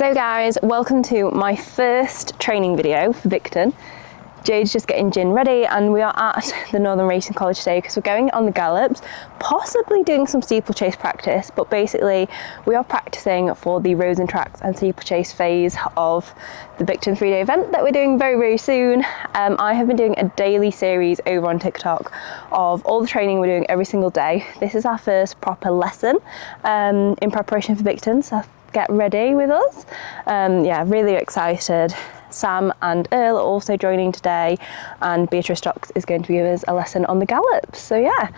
So guys, welcome to my first training video for Bicton. Jade's just getting Gin ready and we are at the Northern Racing College today because we're going on the gallops, possibly doing some steeplechase practice, but basically we are practicing for the roads and tracks and steeplechase phase of the Bicton 3-day event that we're doing very, very soon. I have been doing a daily series over on TikTok of all the training we're doing every single day. This is our first proper lesson in preparation for Bicton, so get ready with us. Yeah, really excited. Sam and Earl are also joining today, and Beatrice Stocks is going to give us a lesson on the gallops. So yeah,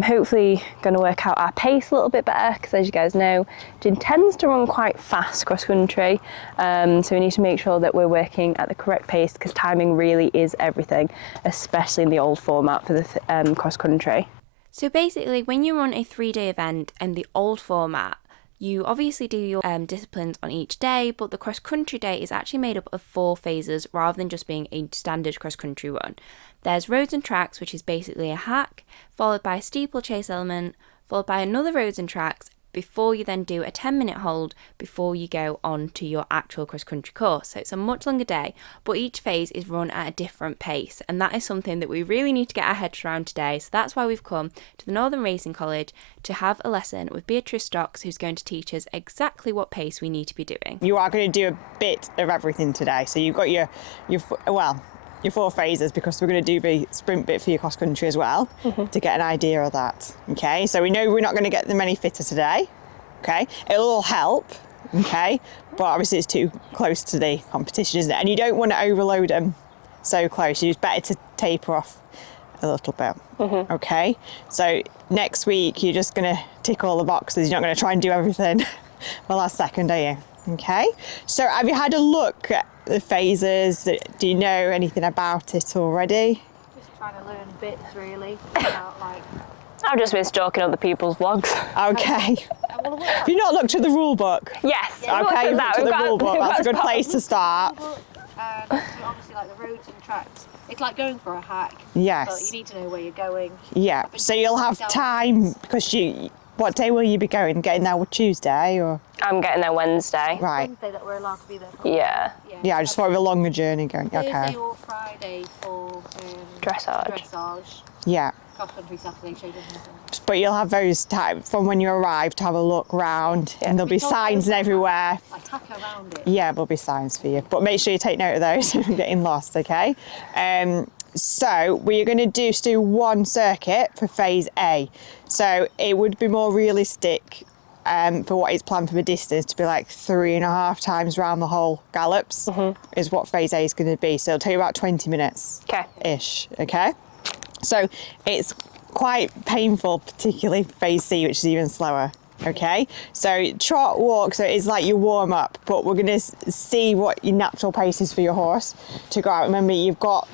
hopefully going to work out our pace a little bit better, because as you guys know, Gin tends to run quite fast cross country, so we need to make sure that we're working at the correct pace, because timing really is everything, especially in the old format for the cross country. So basically, when you run a 3-day event and the old format, you obviously do your disciplines on each day, but the cross-country day is actually made up of 4 phases rather than just being a standard cross-country run. There's roads and tracks, which is basically a hack, followed by a steeplechase element, followed by another roads and tracks, before you then do a 10-minute hold before you go on to your actual cross-country course. So it's a much longer day, but each phase is run at a different pace, and that is something that we really need to get our heads around today. So that's why we've come to the Northern Racing College to have a lesson with Beatrice Stocks, who's going to teach us exactly what pace we need to be doing. You are going to do a bit of everything today. So you've got your 4 phases, because we're going to do the sprint bit for your cross country as well, to get an idea of that. Okay, so we know we're not going to get them any fitter today. Okay, it'll all help. Okay, but obviously it's too close to the competition, isn't it? And you don't want to overload them so close. It's better to taper off a little bit. Okay, so next week you're just going to tick all the boxes. You're not going to try and do everything the last second, are you? Okay, so have you had a look at the phases? Do you know anything about it already? Just trying to learn bits really about I've just been stalking other people's vlogs. Okay. Have you not looked at the rule book? Yes. Okay, you've looked at the rule book. That's a good place to start. obviously like the roads and tracks. It's like going for a hack. Yes. But you need to know where you're going. Yeah. So you'll have time, because what day will you be going? Getting there Tuesday or? I'm getting there Wednesday. Right. Wednesday that we're allowed to be there for. Yeah. Yeah, I just thought of a longer journey going. Thursday Okay. or Friday for Dressage. Yeah. Cross country Saturday shows and But you'll have those time from when you arrive to have a look round, and there'll be signs everywhere. I tack around it. Yeah, there'll be signs for you. But make sure you take note of those if you're getting lost, okay? So we're going to do one circuit for phase A. So it would be more realistic for what is planned for the distance to be like 3.5 times round the whole gallops is what phase A is going to be. So it'll take you about 20 minutes ish, okay? So it's quite painful, particularly phase C, which is even slower. Okay, so trot, walk, so it's like your warm up, but we're going to see what your natural pace is for your horse to go out. Remember, you've got,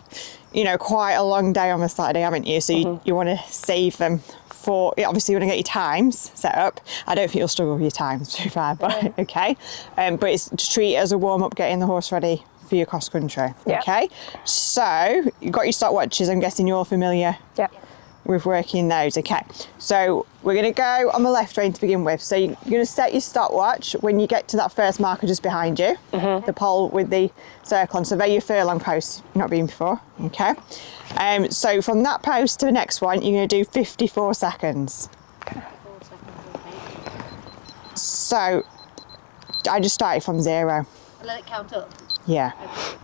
quite a long day on the Saturday, haven't you? So you want to save them for, obviously you want to get your times set up. I don't think you'll struggle with your times, to be fair, but okay. But it's to treat it as a warm up, getting the horse ready for your cross country. Okay, so you've got your stopwatches. I'm guessing you're all familiar with working those. Okay, so we're going to go on the left rein to begin with. So you're going to set your stopwatch when you get to that first marker just behind you, the pole with the circle on. So they're your furlong posts. You've not been before. Okay, so from that post to the next one, you're going to do 54 seconds. okay. 4 seconds, okay. So I just started from 0. And let it count up. Yeah. Okay.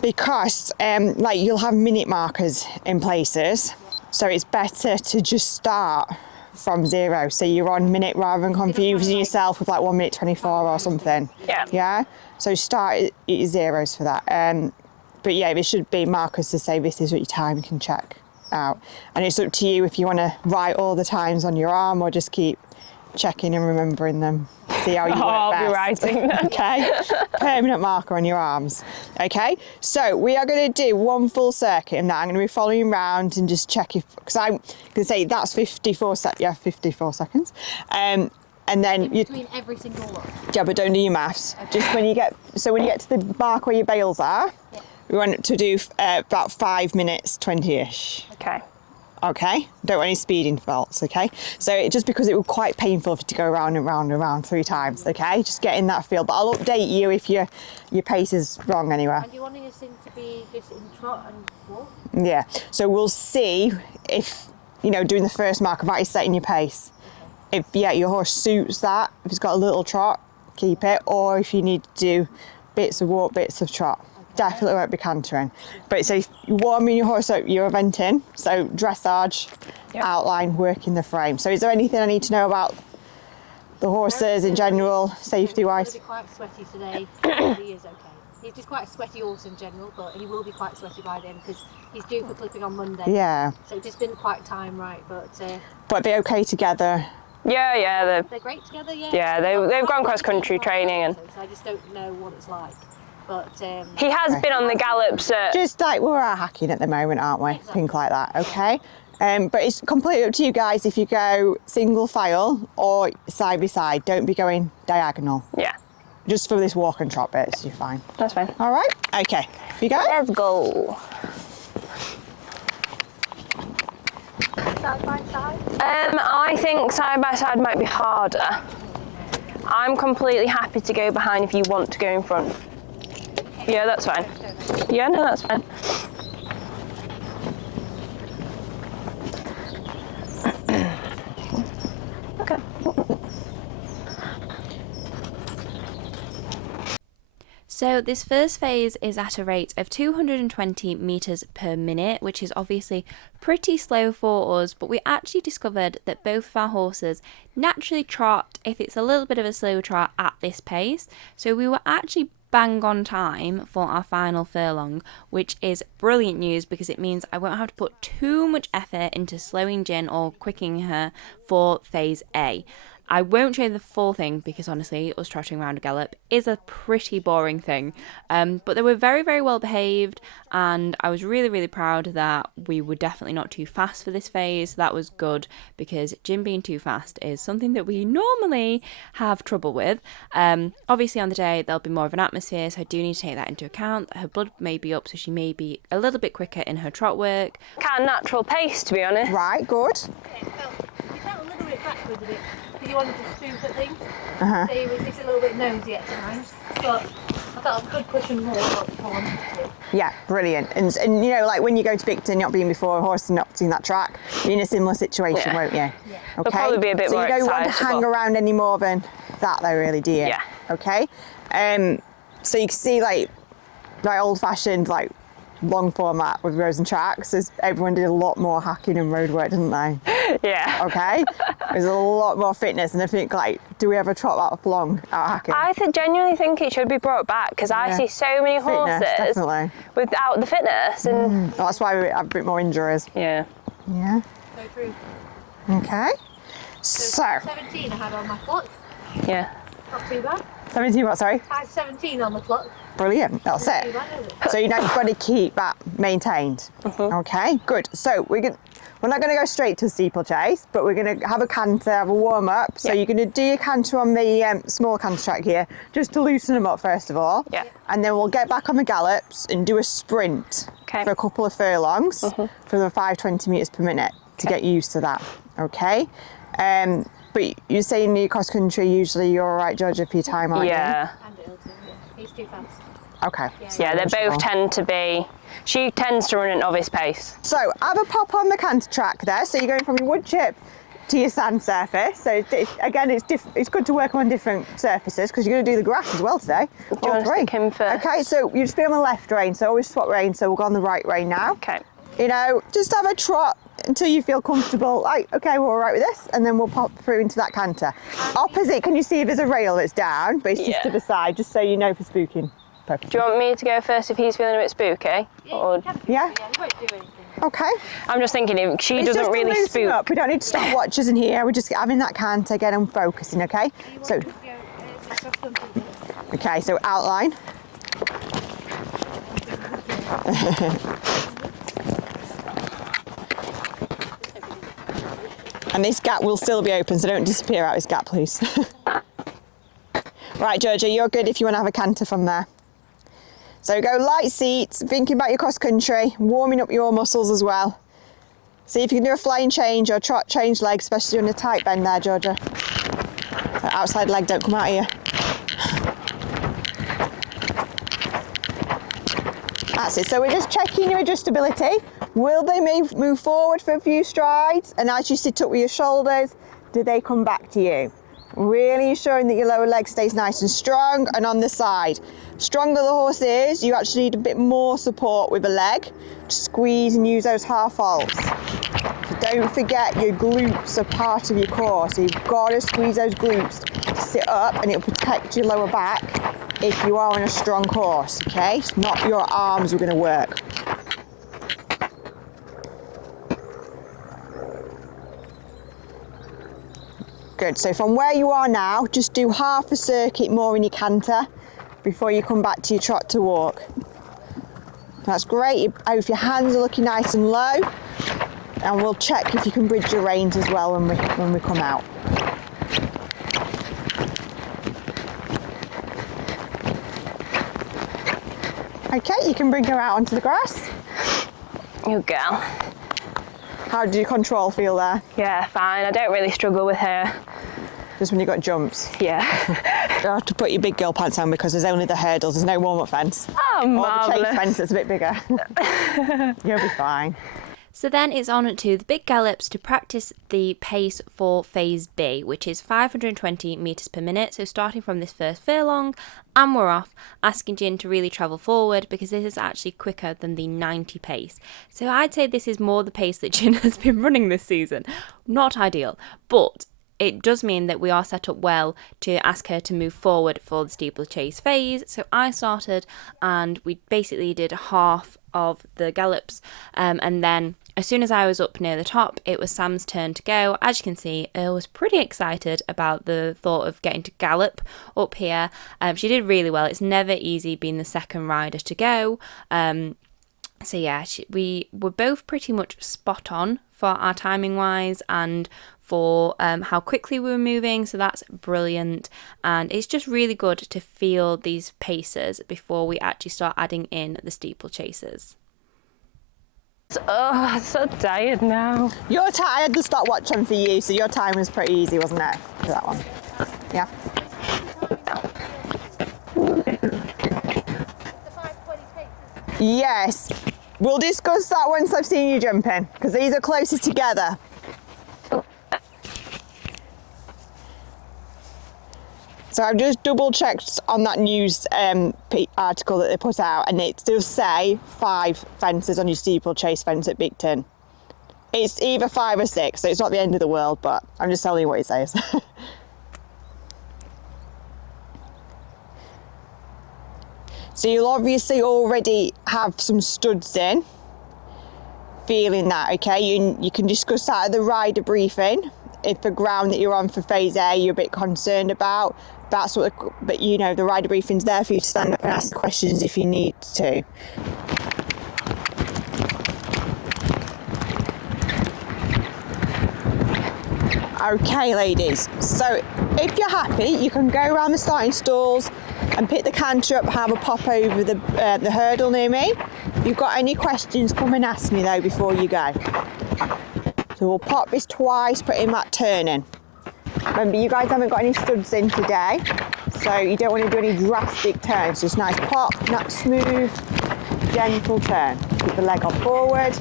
Because you'll have minute markers in places, so it's better to just start from 0, so you're on minute rather than confusing yourself with like 1 minute 24 or something. Yeah, so start at your zeros for that. But yeah, there should be markers to say this is what your time you can check out, and it's up to you if you want to write all the times on your arm or just keep checking and remembering them. See how you work I'll best. be writing them. Okay, permanent marker on your arms. Okay, so we are going to do one full circuit, and I'm going to be following round and just check if, because I'm going to say that's 54 seconds. And then between every single one. Yeah, but don't do your maths. Okay. Just when you get to the mark where your bails are, we want to do about 5 minutes 20-ish. Okay. Okay, don't want any speeding faults, okay? So just because it was quite painful for you to go round and round and round 3 times, okay? Just getting that feel, but I'll update you if your pace is wrong anywhere. And you're wanting us to be just in trot and walk? Yeah, so we'll see if, you know, doing the first mark about you setting your pace. If, yeah, your horse suits that, if it's got a little trot, keep it, or if you need to do bits of walk, bits of trot. Definitely won't be cantering. But so you're warming your horse up, you're eventing, so dressage, outline, working the frame. So is there anything I need to know about the horses in general, safety-wise? He'll be quite sweaty today. He is okay. He's just quite a sweaty horse in general, but he will be quite sweaty by then because he's due for clipping on Monday. Yeah. So it just didn't quite time right, but... But be okay together? Yeah, they're great together, yeah. Yeah, they've gone cross-country training and... So I just don't know what it's like. But he has been on the gallops just like we're out hacking at the moment, aren't we? Exactly. Things like that, okay? But it's completely up to you guys if you go single file or side by side. Don't be going diagonal. Yeah. Just for this walk and trot bits, you're fine. That's fine. All right? Okay. You go? Let's go. side by side? I think side by side might be harder. I'm completely happy to go behind if you want to go in front. Yeah, that's fine. Yeah, no, that's fine. Okay. So this first phase is at a rate of 220 meters per minute, which is obviously pretty slow for us, but we actually discovered that both of our horses naturally trot if it's a little bit of a slow trot at this pace. So we were actually bang on time for our final furlong, which is brilliant news because it means I won't have to put too much effort into slowing Gin or quicking her for phase A. I won't show you the full thing because honestly, us trotting around a gallop is a pretty boring thing. But they were very, very well behaved, and I was really, really proud that we were definitely not too fast for this phase. That was good because Gin being too fast is something that we normally have trouble with. Obviously on the day there'll be more of an atmosphere, so I do need to take that into account. Her blood may be up, so she may be a little bit quicker in her trot work. Kind of natural pace, to be honest. Right, good. You felt a little bit backwards a bit because you wanted to stoop at things. Uh-huh. So he was just a little bit nosy at times. But I thought I could push him more if I wanted to. Yeah, brilliant. And you know, like when you go to Bicton, not been before, a horse has not seen that track, you're in a similar situation, Yeah. won't you? Yeah. Okay. They'll probably be a bit so more you don't want to excitable. hang around any more than that though, really, do you? Yeah. Okay. So you can see like old fashioned like long format with rows and tracks, as everyone did a lot more hacking and road work, didn't they? Yeah. Okay. There's a lot more fitness, and I think like, do we ever trot that long out hacking? I genuinely think it should be brought back because I Yeah. see so many horses definitely. without the fitness and That's why we have a bit more injuries. yeah. Yeah. Go through. Okay. So 17 I had on my clock. Yeah. Not too bad. 17 what, sorry? 5:17 on the clock. Brilliant, that's Not too it. bad, is it? So you know you've got to keep that maintained. Okay, good. So we're not going to go straight to the steeplechase, but we're going to have a canter, have a warm up. So Yeah. you're going to do your canter on the small canter track here, just to loosen them up first of all. Yeah. And then we'll get back on the gallops and do a sprint Okay. for a couple of furlongs for the 520 meters per minute to get used to that. Okay. But you're saying your cross country, usually you're all right, Georgia, for your time, aren't Yeah. And it'll do, yeah. He's too fast. you? Okay. Yeah, they Sure. both tend to be. She tends to run at novice pace. So have a pop on the canter track there. So you're going from your wood chip to your sand surface. So it's good to work on different surfaces because you're going to do the grass as well today. Do you want to stick him first? Okay, so you just be on the left rein. So always swap rein. So we'll go on the right rein now. Okay. You know, just have a trot until you feel comfortable. Like, okay, we're all right with this, and then we'll pop through into that canter. Opposite, can you see if there's a rail that's down? But it's just Yeah. to the side, just so you know for spooking purposes. Do you want me to go first if he's feeling a bit spooky? Yeah, Or you can. Yeah? Yeah, he won't do anything. Okay. I'm just thinking if she It's doesn't just to really loosen spook. up. We don't need to stop watches in here. We're just having that canter, get them focusing, okay? You So, want to go the cross country. okay, so outline. And this gap will still be open, so don't disappear out this gap, please. Right, Georgia, you're good if you want to have a canter from there. So go light seats, thinking about your cross country, warming up your muscles as well. See if you can do a flying change or trot change leg, especially on a tight bend there, Georgia. That outside leg don't come out here. That's it. So we're just checking your adjustability. Will they move forward for a few strides? And as you sit up with your shoulders, do they come back to you? Really ensuring that your lower leg stays nice and strong and on the side. Stronger the horse is, you actually need a bit more support with the leg. Just squeeze and use those half holds. So don't forget your glutes are part of your core, so you've got to squeeze those glutes to sit up, and it'll protect your lower back if you are on a strong horse, okay? It's not your arms are going to work. Good, so from where you are now, just do half a circuit more in your canter before you come back to your trot to walk. That's great, if your hands are looking nice and low, and we'll check if you can bridge your reins as well when we come out. Okay, you can bring her out onto the grass. You go. How did your control feel there? Yeah, fine. I don't really struggle with her. Just when you got jumps? Yeah. You have to put your big girl pants on because there's only the hurdles, there's no warm-up fence. Oh, or marvellous. the chase fence that's a bit bigger. You'll be fine. So then it's on to the big gallops to practice the pace for phase B, which is 520 metres per minute. So starting from this first furlong, and we're off, asking Jin to really travel forward because this is actually quicker than the 90 pace. So I'd say this is more the pace that Jin has been running this season. Not ideal, but it does mean that we are set up well to ask her to move forward for the steeplechase phase. So I started and we basically did half of the gallops, and then as soon as I was up near the top, it was Sam's turn to go. As you can see, Earl was pretty excited about the thought of getting to gallop up here. She did really well. It's never easy being the second rider to go. So yeah, we were both pretty much spot on for our timing wise and for how quickly we were moving, so that's brilliant. And it's just really good to feel these paces before we actually start adding in the steeplechases. Oh, I'm so tired now. Your time, I had the stopwatch on for you, so your time was pretty easy, wasn't it? For that one. Yeah. Yes. We'll discuss that once I've seen you jumping, because these are closer together. So I've just double checked on that news article that they put out, and it does say 5 fences on your steeplechase fence at Bicton. It's either 5 or 6, so it's not the end of the world, but I'm just telling you what it says. So you'll obviously already have some studs in, feeling that, okay? You can discuss that at the rider briefing. If the ground that you're on for phase A you're a bit concerned about, that's what, but you know, the rider briefing's there for you to stand up and ask questions if you need to. Okay, ladies, so if you're happy, you can go around the starting stalls and pick the canter up, have a pop over the hurdle near me. If you've got any questions, come and ask me though before you go. So we'll pop this twice, put in that turn in. Remember, you guys haven't got any studs in today, so you don't want to do any drastic turns. Just nice pop, nice smooth, gentle turn. Keep the leg on forward.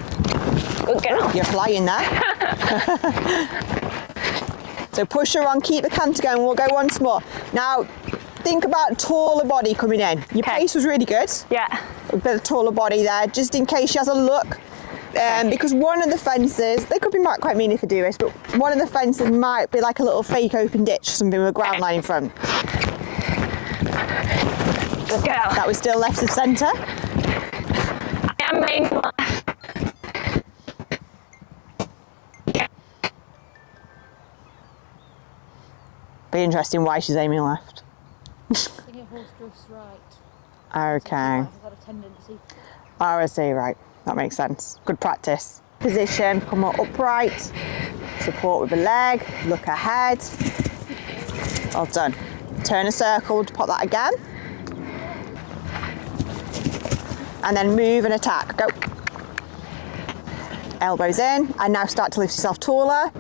Good girl. You're flying there. So push her on, keep the canter going, we'll go once more. Now, think about taller body coming in. Your pace was really good. Yeah. A bit of taller body there, just in case she has a look. Because one of the fences, they could be quite mean if they do this, but one of the fences might be like a little fake open ditch, something with a ground line in front. Good girl. That was still left of centre. I am aiming for left. Be interesting why she's aiming left. I think your horse drifts right. Okay. I've got a tendency. Oh, I see, right. That makes sense. Good practice. Position, come more upright, support with the leg, look ahead. Well done. Turn a circle, pop that again. And then move and attack, go. Elbows in, and now start to lift yourself taller.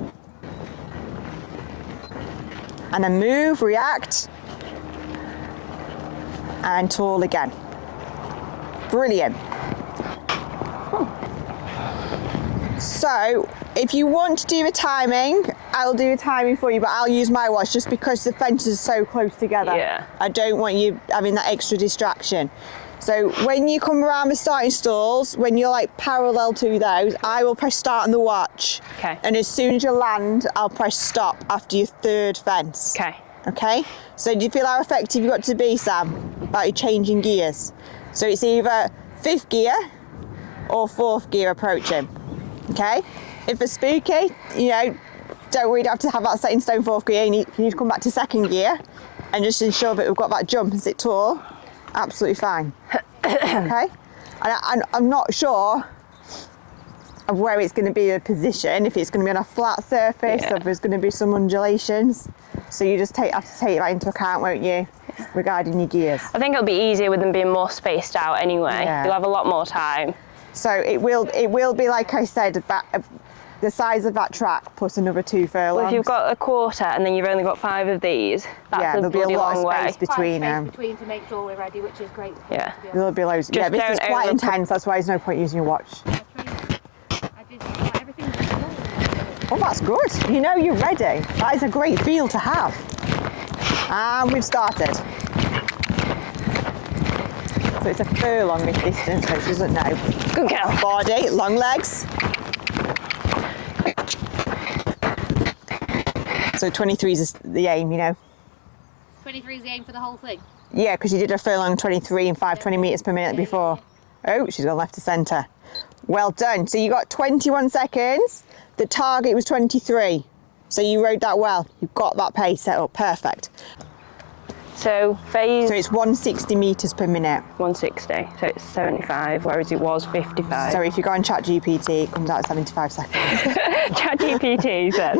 And then move, react, and tall again. Brilliant. So, if you want to do the timing, I'll do a timing for you, but I'll use my watch just because the fences are so close together. Yeah. I don't want you having that extra distraction. So when you come around the starting stalls, when you're like parallel to those, I will press start on the watch. Okay. And as soon as you land, I'll press stop after your third fence. Okay. Okay? So do you feel how effective you've got to be, Sam, about you changing gears? So it's either 5th gear or 4th gear approaching. Okay? If it's spooky, you know, don't worry, you don't have to have that set in stone 4th gear. You need to come back to 2nd gear and just ensure that we've got that jump and sit tall. Absolutely fine. Okay? And I'm not sure of where it's going to be a position, if it's going to be on a flat surface, or if there's going to be some undulations. So you just have to take that into account, won't you, regarding your gears. I think it'll be easier with them being more spaced out anyway. Yeah. You'll have a lot more time. So it will be, like I said, about the size of that track plus another 2 furlongs. Well, if you've got a quarter and then you've only got 5 of these, that's yeah, a there'll be a bloody lot long of way. space between them. between to make sure we're ready, which is great. Yeah. There'll be loads. Yeah, this is don't quite over- intense. That's why there's no point using your watch. I did everything. Oh, that's good. You know you're ready. That is a great feel to have. And we've started. So it's a furlong this distance, so she doesn't know. Good girl. Body, long legs. So 23 is the aim, you know. 23 is the aim for the whole thing. Yeah, because you did a furlong 23 and 520 metres per minute before. Oh, she's gone left to centre. Well done. So you got 21 seconds. The target was 23. So you rode that well. You've got that pace set up. Perfect. So phase So it's 160 metres per minute. 160, so it's 75, whereas it was 55. So if you go on ChatGPT, it comes out at 75 seconds. ChatGPT said.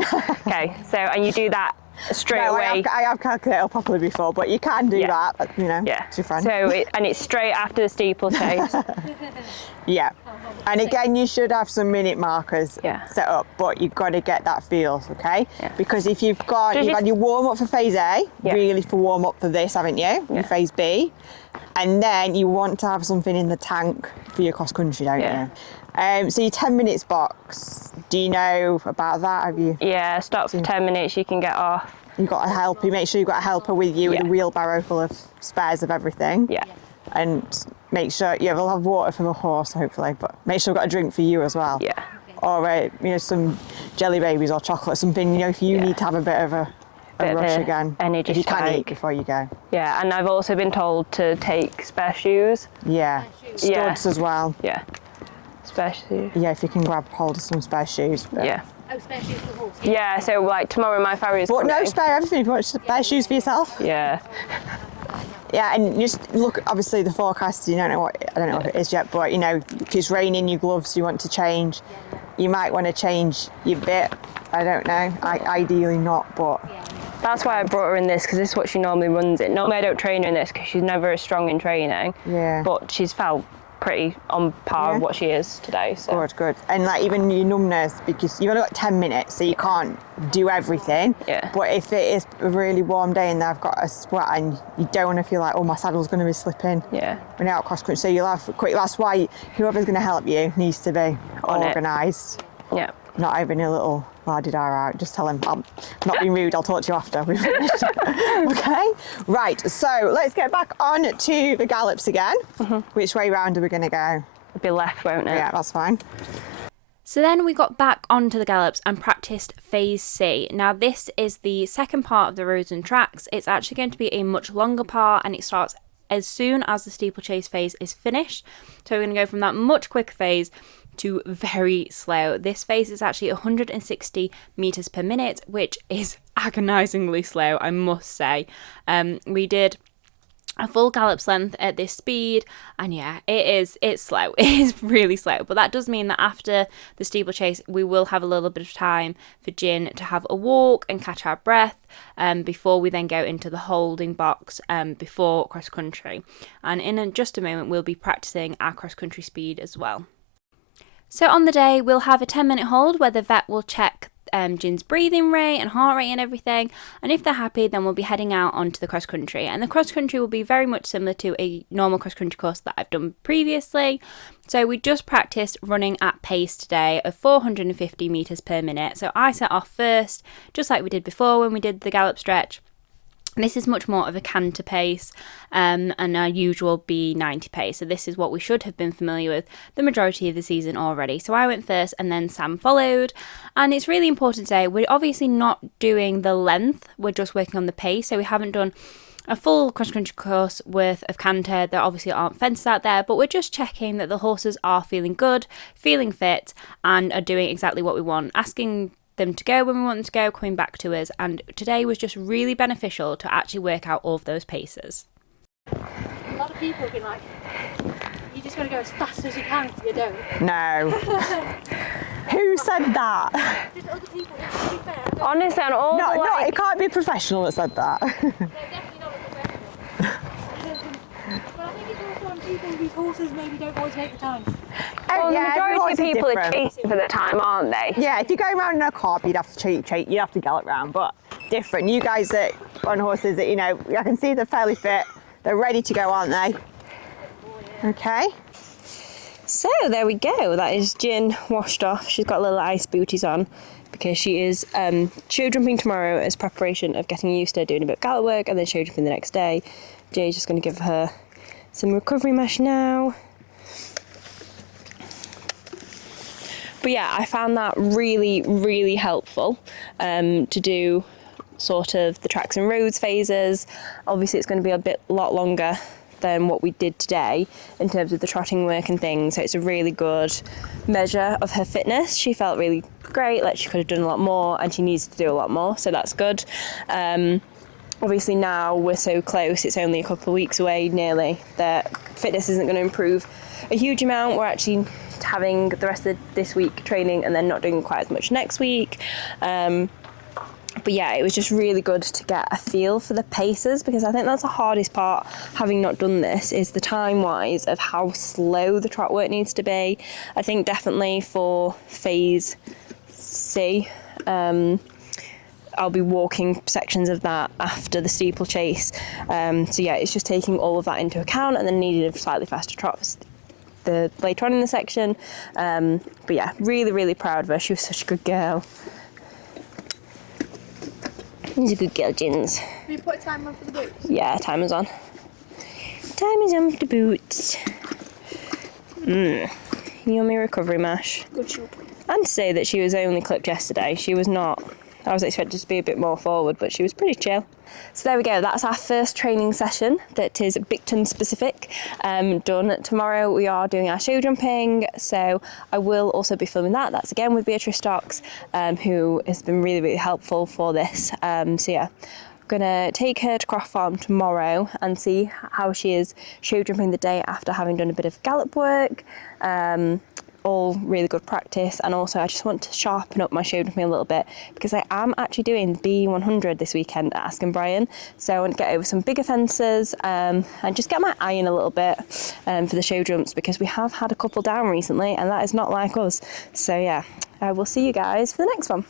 Okay, so and you do that straight No, away. I have calculated properly before, but you can do Yeah. that, you know, Yeah. it's your friend. So and it's straight after the steeplechase. Yeah. And again, you should have some minute markers Yeah. set up, but you've got to get that feel, okay? Yeah. Because if you've Does had your warm up for phase A, Yeah. really for warm up for this, haven't you? Yeah. Your phase B, and then you want to have something in the tank for your cross country, don't Yeah. you? So your 10 minutes box, do you know about that? Have you? Yeah, stop for 10 minutes, you can get off. You've got a helper. You make sure you've got a helper with you with Yeah. a wheelbarrow full of spares of everything. Yeah. And make sure we'll have water for the horse, hopefully, but make sure you've got a drink for you as well. Yeah. Or some jelly babies or chocolate, something, if you Yeah. need to have a bit of a Bit of rush a again. energy if you can eat spike. before you go. Yeah, and I've also been told to take spare shoes. Yeah. Yeah. Studs as well. Yeah. Spare shoes. Yeah, if you can grab hold of some spare shoes. But Yeah. Oh, spare shoes for the horse. Yeah, so like tomorrow my farrier's But no, coming. spare everything. If you want spare shoes for yourself. Yeah. Yeah, and just look, obviously the forecast, I don't know what it is yet, but if it's raining, your gloves you want to change, you might want to change your bit. I don't know, ideally not, but That's why I brought her in this, because this is what she normally runs in. Normally I don't train her in this because she's never as strong in training. Yeah. But she's felt pretty on par Yeah. with what she is today. So. good. And like even your numbness, because you've only got 10 minutes, so you can't do everything. Yeah. But if it is a really warm day and I've got a sweat and you don't want to feel like, oh, my saddle's going to be slipping. Yeah. When you're out cross country, so you'll have quick. That's why whoever's going to help you needs to be On it. organised. Yeah. Not having a little la-di-da out. Just tell him, I'm not being rude, I'll talk to you after we've finished. Okay? Right, so let's get back on to the gallops again. Which way round are we going to go? It'll be left, won't it? Yeah, that's fine. So then we got back onto the gallops and practiced phase C. Now this is the second part of the roads and tracks. It's actually going to be a much longer part and it starts as soon as the steeplechase phase is finished. So we're going to go from that much quicker phase to very slow. This phase is actually 160 meters per minute, which is agonizingly slow, I must say. We did a full gallop's length at this speed, and yeah, it's slow. It is really slow, but that does mean that after the steeplechase we will have a little bit of time for Gin to have a walk and catch our breath before we then go into the holding box before cross country. And in just a moment we'll be practicing our cross country speed as well. So on the day, we'll have a 10-minute hold where the vet will check Gin's breathing rate and heart rate and everything, and if they're happy, then we'll be heading out onto the cross country. And the cross country will be very much similar to a normal cross country course that I've done previously. So we just practiced running at pace today of 450 meters per minute. So I set off first, just like we did before when we did the gallop stretch. This is much more of a canter pace and our usual B90 pace. So this is what we should have been familiar with the majority of the season already. So I went first and then Sam followed. And it's really important to say we're obviously not doing the length. We're just working on the pace. So we haven't done a full cross-country course worth of canter. There obviously aren't fences out there, but we're just checking that the horses are feeling good, feeling fit, and are doing exactly what we want. Asking them to go when we want them to go, coming back to us, and today was just really beneficial to actually work out all of those paces. A lot of people have been like, you just got to go as fast as you can. You don't. No. Who said that? Just other people, to be fair. Honestly, on all No, the no, it can't be a professional that said that. They're definitely not a professional. But I think it's also on people whose horses maybe don't always make the time. Well, the every majority horse of is people are different. chasing for the time, aren't they? Yeah, if you're going around in a carb, you'd have to cheat, you'd have to gallop round, but different. You guys that on horses that, you know, I can see they're fairly fit, they're ready to go, aren't they? Okay. So there we go. That is Gin washed off. She's got little ice booties on because she is show jumping tomorrow as preparation of getting used to doing a bit of gallop work and then show jumping the next day. Jay's just going to give her some recovery mesh now. But yeah, I found that really, really helpful to do sort of the tracks and roads phases. Obviously it's going to be a lot longer than what we did today in terms of the trotting work and things, so it's a really good measure of her fitness. She felt really great, like she could have done a lot more and she needs to do a lot more, so that's good. Obviously now we're so close, it's only a couple of weeks away nearly, that fitness isn't going to improve a huge amount. We're actually having the rest of this week training and then not doing quite as much next week. But yeah, it was just really good to get a feel for the paces, because I think that's the hardest part, having not done this, is the time-wise of how slow the trot work needs to be. I think definitely for phase C, I'll be walking sections of that after the steeplechase. So yeah, it's just taking all of that into account and then needing a slightly faster trot for later on in the section. But yeah, really, really proud of her. She was such a good girl. She's a good girl, Gins. Have you put a time on for the boots? Yeah, timer's on. Time is on for the boots. Yummy recovery mash. Good shot. And to say that she was only clipped yesterday, she was not. I was expected to be a bit more forward, but she was pretty chill. So there we go, that's our first training session that is Bicton specific, done. Tomorrow we are doing our show jumping, so I will also be filming that. That's again with Beatrice Stocks, who has been really, really helpful for this. So yeah, I'm gonna take her to Croft Farm tomorrow and see how she is show jumping the day after having done a bit of gallop work. All really good practice, and also I just want to sharpen up my show jumping a little bit, because I am actually doing the B100 this weekend at Askham Bryan, so I want to get over some bigger fences and just get my eye in a little bit for the show jumps, because we have had a couple down recently and that is not like us. So yeah, I will see you guys for the next one.